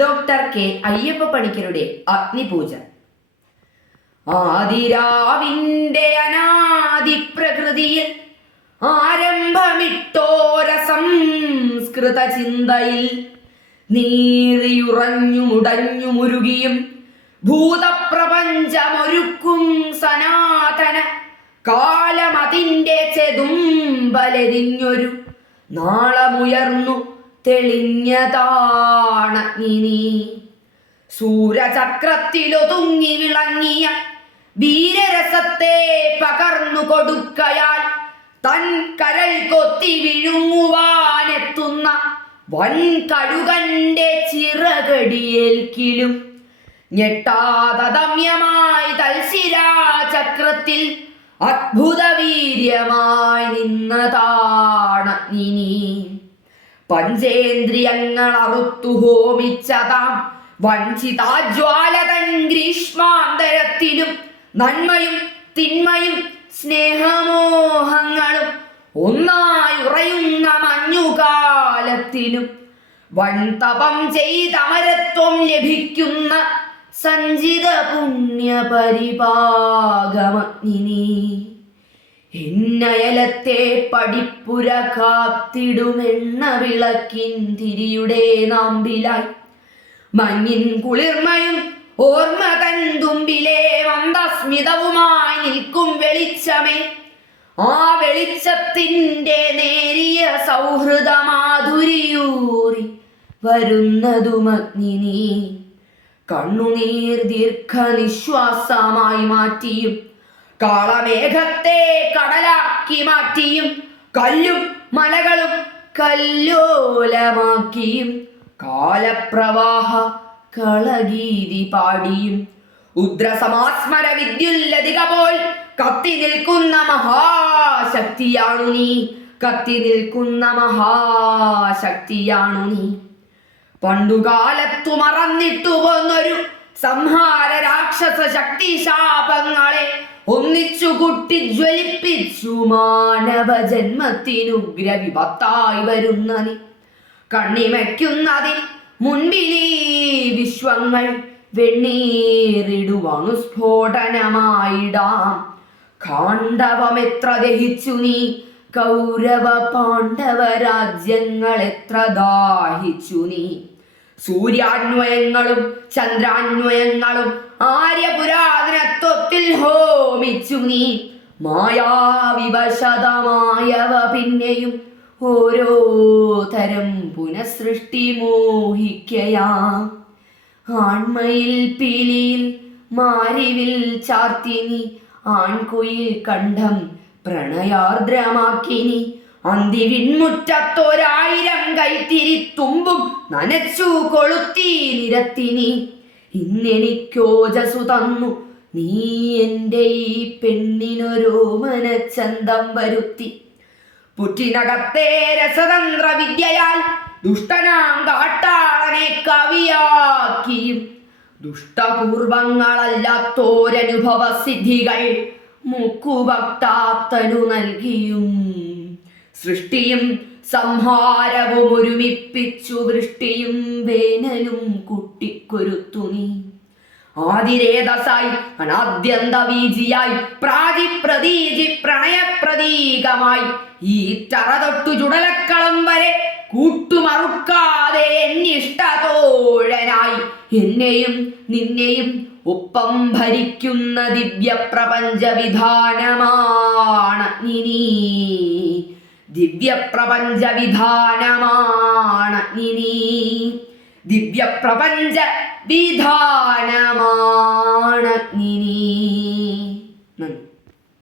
Doctor K Ayyappa പണിക്കരുടെ അഗ്നിപൂജ. ആദിരാവിന്റെ അനാദി പ്രകൃതിയിൽ ആരംഭമിട്ടോര സംസ്കൃത ചിന്തയിൽ നീറിയുറഞ്ഞു മുടഞ്ഞു മുരുകിയും ഭൂതപ്രപഞ്ചമൊരുക്കും സനാതന കാലമതിന്റെ ചെതുമ്പലെരിഞ്ഞൊരു നാളമുയർന്നു. തെളിഞ്ഞതാണ് ഇനി. സൂരചക്രത്തിലൊതുങ്ങി വിളങ്ങിയ വീരരസത്തെ പകർന്നു കൊടുക്കയാൽ തൻ കരൽ കൊത്തി വിഴുങ്ങുവാനെത്തുന്ന വൻ കഴുകന്റെ ചിറകടിയേൽക്കിലും ഞെട്ടാതമ്യമായി തൽശിരാചക്രത്തിൽ അത്ഭുത വീര്യമായി നിന്നതാണ് ഇനി. പഞ്ചേന്ദ്രിയങ്ങൾ അറുത്തു ഹോമിച്ചതാം വഞ്ചിതാജ്വാലതൻ ഗ്രീഷ്മാന്തരത്തിലും നന്മയും തിന്മയും സ്നേഹമോഹങ്ങളും ഒന്നായി ഉറയുന്ന മഞ്ഞുകാലത്തിലും വൻ തപം ചെയ്തമരത്വം ലഭിക്കുന്ന സഞ്ചിത പുണ്യ എന്നയലത്തെ പടിപ്പുര കാത്തിടുമെന്ന വിളക്കിൻ തിരിയുടെ നാമ്പിലായി. മഞ്ഞിൻ കുളിർമയും ഓർമ്മ തൻ തുമ്പിലെ മന്ദസ്മിതവുമായി നിൽക്കും വെളിച്ചമേ. ആ വെളിച്ചത്തിന്റെ നേരിയ സൗഹൃദ മാധുരിയൂറി വരുന്നതുമഗ്നി കണ്ണുനീർ ദീർഘനിശ്വാസമായി മാറ്റിയും കാളമേഘത്തെ കടലാക്കി മാറ്റിയും കല്ലും മലകളും കല്ലോലമാക്കിയും കാലപ്രവാഹ കളഗീതി പാടിയും. ഉദ്രസമാസ്മര വിദ്യുല്ലതിക പോൽ കത്തി നിൽക്കുന്ന മഹാശക്തിയാണു നീ. കത്തി നിൽക്കുന്ന മഹാശക്തിയാണു നീ. പണ്ടുകാലത്തു മറന്നിട്ടു പോന്നൊരു സംഹാര രാക്ഷസ ശക്തി ശാപങ്ങളെ ഒന്നിച്ചു കുട്ടി ജ്വലിപ്പിച്ചു മാനവ ജന്മത്തിനുഗ്ര വിപത്തായി വരുന്ന നീ കണ്ണിമയ്ക്കുന്നതിൽ മുൻപിലീ വിശ്വങ്ങൾ വെണ്ണീറിടുവാണു സ്ഫോടനമായിടാം. കാണ്ഡവമെത്ര ദഹിച്ചു നീ കൗരവ പാണ്ഡവ രാജ്യങ്ങൾ എത്ര ദാഹിച്ചു നീ. സൂര്യാന്വയങ്ങളും ചന്ദ്രാന്വയങ്ങളും ആര്യപുരാതനത്വത്തിൽ ഹോമിച്ചു നീ. മായാവിവശതമായവ പിന്നെയും ഓരോ തരം പുനഃസൃഷ്ടി മോഹിക്കയാം. ആൺമയിൽ പീലിയിൽ മാരിവിൽ ചാർത്തിനി ആൺകുയിൽ കണ്ഠം പ്രണയാർദ്രമാക്കിനി. അന്തിവിൺമുറ്റത്തൊരായിരം കൈത്തിരി തുമ്പും നനച്ചു കൊളുത്തി നിരത്തിനി. ഇന്നെനിക്കോജസു തന്നു. നീ എന്റെ ഈ പെണ്ണിനൊരു മനച്ചന്തം വരുത്തി. പുറ്റിനകത്തെ രസതന്ത്ര വിദ്യയാൽ ദുഷ്ടനാം കാട്ടാളനെ കവിയാക്കിയും. ദുഷ്ടപൂർവങ്ങളല്ലാത്തോരനുഭവ സിദ്ധികൾ മുക്കുഭക്താത്തനു നൽകിയും. സൃഷ്ടിയും സംഹാരവും ഒരുമിപ്പിച്ചു വൃഷ്ടിയും വേനലും കുട്ടിക്കൊരുത്തു നീ ആതിരേതസായി അനാദ്യന്ത വീജിയായി പ്രാതി പ്രതീജി പ്രണയപ്രതീകമായി ഈ ചറ തൊട്ടു ചുടലക്കളം വരെ കൂട്ടുമറുക്കാതെ എന്നിഷ്ടതോഴനായി. എന്നെയും നിന്നെയും ഒപ്പം ഭരിക്കുന്ന ദിവ്യപ്രപഞ്ച വിധാനമാണ് ഇനി ദിവ്യപ്രപഞ്ച വിധാനമാണ് ഇനി. ദിവ്യപ്രപഞ്ച വിധാനമാണ്